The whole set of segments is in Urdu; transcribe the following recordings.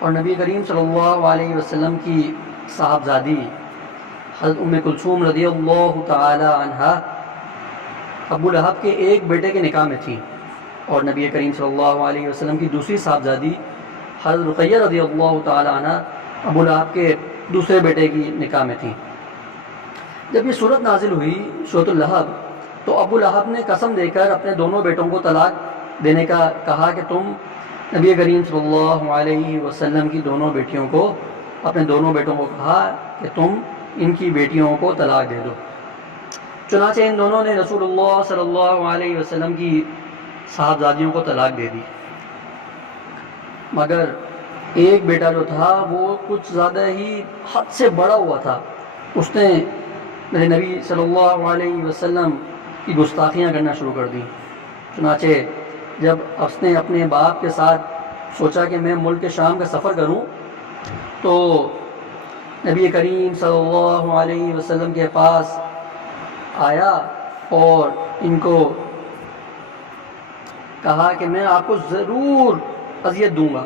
اور نبی کریم صلی اللہ علیہ وسلم کی صاحبزادی حضرت ام کلثوم رضی اللہ تعالی عنہا ابو لہب کے ایک بیٹے کے نکاح میں تھیں، اور نبی کریم صلی اللہ علیہ وسلم کی دوسری صاحبزادی حضرت رقیہ رضی اللہ تعالی عنہ ابو لہب کے دوسرے بیٹے کی نکاح میں تھیں۔ جب یہ صورت نازل ہوئی سورۃ اللہب، تو ابو لہب نے قسم دے کر اپنے دونوں بیٹوں کو طلاق دینے کا کہا کہ تم نبی کریم صلی اللہ علیہ وسلم کی دونوں بیٹیوں کو، اپنے دونوں بیٹوں کو کہا کہ تم ان کی بیٹیوں کو طلاق دے دو۔ چنانچہ ان دونوں نے رسول اللہ صلی اللہ علیہ وسلم کی صاحبزادیوں کو طلاق دے دی، مگر ایک بیٹا جو تھا وہ کچھ زیادہ ہی حد سے بڑا ہوا تھا، اس نے میرے نبی صلی اللہ علیہ وسلم کی گستاخیاں کرنا شروع کر دی۔ چنانچہ جب اس نے اپنے باپ کے ساتھ سوچا کہ میں ملک شام کا سفر کروں، تو نبی کریم صلی اللہ علیہ وسلم کے پاس آیا اور ان کو کہا کہ میں آپ کو ضرور اذیت دوں گا۔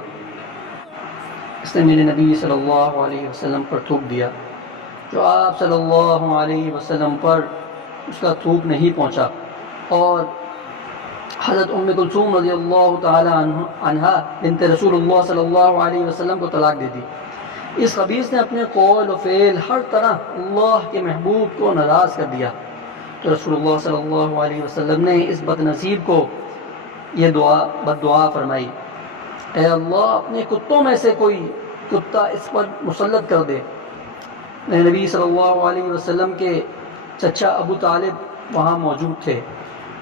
اس نے میرے نبی صلی اللہ علیہ وسلم پر تھوک دیا، جو آپ صلی اللہ علیہ وسلم پر اس کا تھوک نہیں پہنچا، اور حضرت ام کلثوم رضی اللہ تعالی عنہا بنت رسول اللہ صلی اللہ علیہ وسلم کو طلاق دے دی۔ اس خبیث نے اپنے قول و فعل ہر طرح اللہ کے محبوب کو ناراض کر دیا، تو رسول اللہ صلی اللہ علیہ وسلم نے اس بد نصیب کو یہ بد دعا فرمائی، اے اللہ اپنے کتوں میں سے کوئی کتا اس پر مسلط کر دے۔ میرے نبی صلی اللہ علیہ وسلم کے چچا ابو طالب وہاں موجود تھے،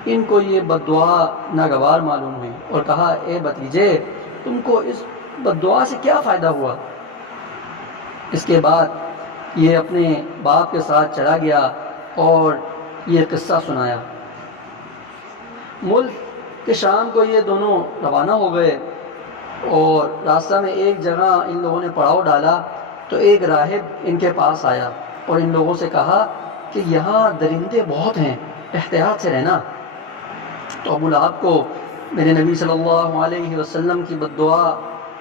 ان کو یہ بد دعا ناگوار معلوم ہوئی اور کہا، اے بھتیجے تم کو اس بد دعا سے کیا فائدہ ہوا؟ اس کے بعد یہ اپنے باپ کے ساتھ چلا گیا اور یہ قصہ سنایا۔ ملک کے شام کو یہ دونوں روانہ ہو گئے، اور راستہ میں ایک جگہ ان لوگوں نے پڑاؤ ڈالا تو ایک راہب ان کے پاس آیا اور ان لوگوں سے کہا کہ یہاں درندے بہت ہیں، احتیاط سے رہنا۔ تو ابو لہب کو میرے نبی صلی اللہ علیہ وسلم کی بد دعا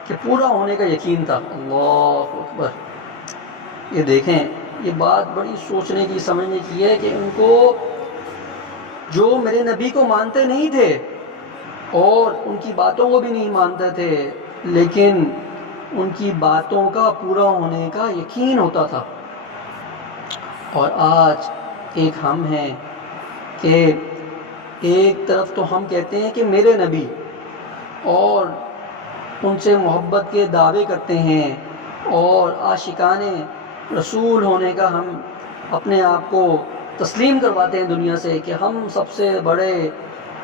کے پورا ہونے کا یقین تھا۔ اللہ اکبر! یہ دیکھیں، یہ بات بڑی سوچنے کی سمجھنے کی ہے کہ ان کو جو میرے نبی کو مانتے نہیں تھے اور ان کی باتوں کو بھی نہیں مانتے تھے، لیکن ان کی باتوں کا پورا ہونے کا یقین ہوتا تھا۔ اور آج ایک ہم ہیں کہ ایک طرف تو ہم کہتے ہیں کہ میرے نبی، اور ان سے محبت کے دعوے کرتے ہیں، اور عاشقان رسول ہونے کا ہم اپنے آپ کو تسلیم کرواتے ہیں دنیا سے کہ ہم سب سے بڑے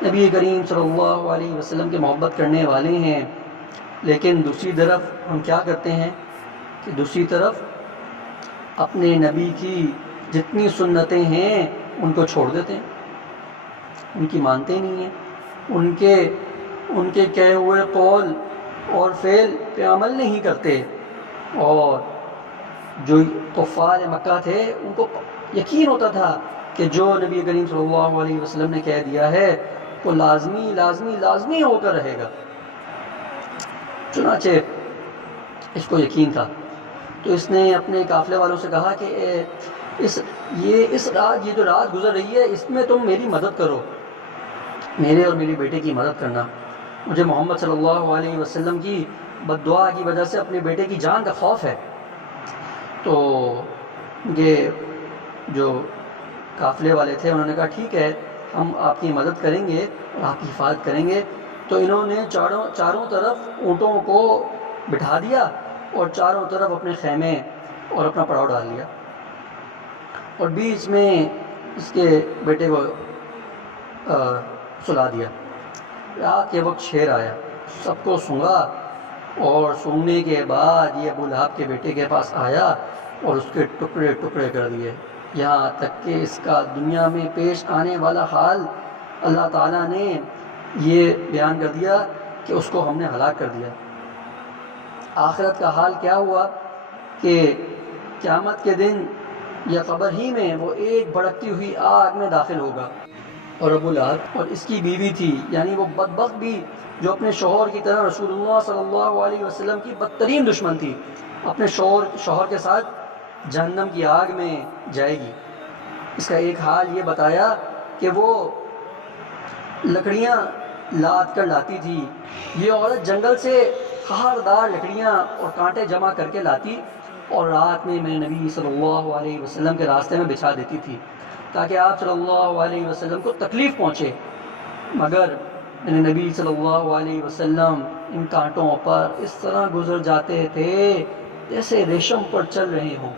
نبی کریم صلی اللہ علیہ وسلم کے محبت کرنے والے ہیں، لیکن دوسری طرف ہم کیا کرتے ہیں کہ دوسری طرف اپنے نبی کی جتنی سنتیں ہیں ان کو چھوڑ دیتے ہیں، ان کی مانتے نہیں ہیں، ان کے کہے ہوئے قول اور فعل پہ عمل نہیں کرتے۔ اور جو کفار مکہ تھے ان کو یقین ہوتا تھا کہ جو نبی کریم صلی اللہ علیہ وسلم نے کہہ دیا ہے وہ لازمی لازمی لازمی ہو کر رہے گا، چنانچہ اس کو یقین تھا۔ تو اس نے اپنے قافلے والوں سے کہا کہ یہ جو رات گزر رہی ہے اس میں تم میری مدد کرو، میرے اور میری بیٹے کی مدد کرنا، مجھے محمد صلی اللہ علیہ وسلم کی بد دعا کی وجہ سے اپنے بیٹے کی جان کا خوف ہے۔ تو یہ جو قافلے والے تھے انہوں نے کہا ٹھیک ہے، ہم آپ کی مدد کریں گے اور آپ کی حفاظت کریں گے۔ تو انہوں نے چاروں طرف اونٹوں کو بٹھا دیا اور چاروں طرف اپنے خیمے اور اپنا پڑاؤ ڈال لیا، اور بیچ میں اس کے بیٹے کو سلا دیا۔ رات کے وقت شیر آیا، سب کو سونگا، اور سونگنے کے بعد یہ ابو لہب کے بیٹے کے پاس آیا اور اس کے ٹکڑے ٹکڑے کر دیے، یہاں تک کہ اس کا دنیا میں پیش آنے والا حال اللہ تعالیٰ نے یہ بیان کر دیا کہ اس کو ہم نے ہلاک کر دیا۔ آخرت کا حال کیا ہوا کہ قیامت کے دن یا قبر ہی میں وہ ایک بھڑکتی ہوئی آگ میں داخل ہوگا، اور ابو لہب اور اس کی بیوی تھی، یعنی وہ بدبخت بھی جو اپنے شوہر کی طرح رسول اللہ صلی اللہ علیہ وسلم کی بدترین دشمن تھی، اپنے شوہر کے ساتھ جہنم کی آگ میں جائے گی۔ اس کا ایک حال یہ بتایا کہ وہ لکڑیاں لاد کر لاتی تھی، یہ عورت جنگل سے خاردار لکڑیاں اور کانٹے جمع کر کے لاتی اور رات میں میرے نبی صلی اللہ علیہ وسلم کے راستے میں بچھا دیتی تھی تاکہ آپ صلی اللہ علیہ وسلم کو تکلیف پہنچے، مگر میرے نبی صلی اللہ علیہ وسلم ان کانٹوں پر اس طرح گزر جاتے تھے جیسے ریشم پر چل رہے ہوں۔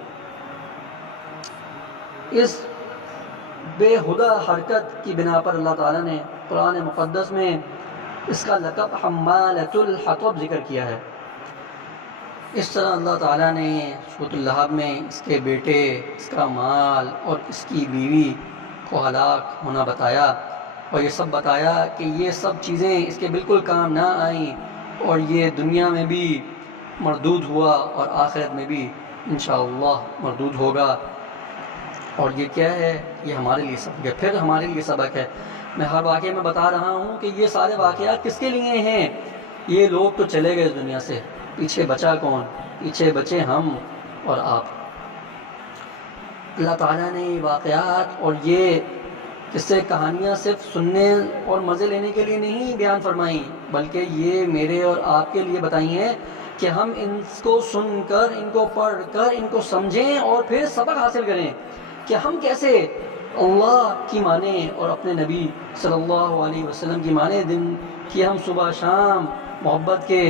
اس بے ہدہ حرکت کی بنا پر اللہ تعالیٰ نے قرآن مقدس میں اس کا لقب حمالۃ الحطب ذکر کیا ہے۔ اس طرح اللہ تعالیٰ نے سورۃ اللہب میں اس کے بیٹے، اس کا مال اور اس کی بیوی کو ہلاک ہونا بتایا، اور یہ سب بتایا کہ یہ سب چیزیں اس کے بالکل کام نہ آئیں، اور یہ دنیا میں بھی مردود ہوا اور آخرت میں بھی انشاءاللہ مردود ہوگا۔ اور یہ کیا ہے؟ یہ ہمارے لیے سبق ہے، پھر ہمارے لیے سبق ہے۔ میں ہر واقعے میں بتا رہا ہوں کہ یہ سارے واقعات کس کے لیے ہیں؟ یہ لوگ تو چلے گئے اس دنیا سے، پیچھے بچا کون؟ پیچھے بچے ہم اور آپ۔ اللہ تعالیٰ نے یہ واقعات اور یہ قصے کہانیاں صرف سننے اور مزے لینے کے لیے نہیں بیان فرمائیں، بلکہ یہ میرے اور آپ کے لیے بتائی ہیں کہ ہم ان کو سن کر، ان کو پڑھ کر، ان کو سمجھیں اور پھر سبق حاصل کریں کہ ہم کیسے اللہ کی مانیں اور اپنے نبی صلی اللہ علیہ وسلم کی مانیں۔ دن کی ہم صبح شام محبت کے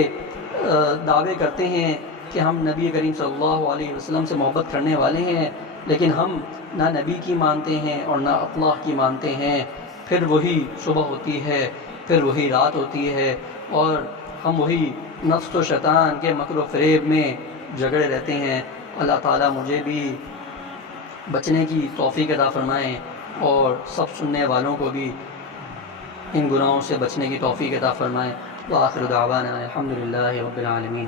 دعوے کرتے ہیں کہ ہم نبی کریم صلی اللہ علیہ وسلم سے محبت کرنے والے ہیں، لیکن ہم نہ نبی کی مانتے ہیں اور نہ اللہ کی مانتے ہیں۔ پھر وہی صبح ہوتی ہے، پھر وہی رات ہوتی ہے، اور ہم وہی نفس و شیطان کے مکر و فریب میں جھگڑے رہتے ہیں۔ اللہ تعالیٰ مجھے بھی بچنے کی توفیق عطا فرمائیں اور سب سننے والوں کو بھی ان گناہوں سے بچنے کی توفیق عطا فرمائیں۔ وآخر دعوانا الحمدللہ رب العالمین۔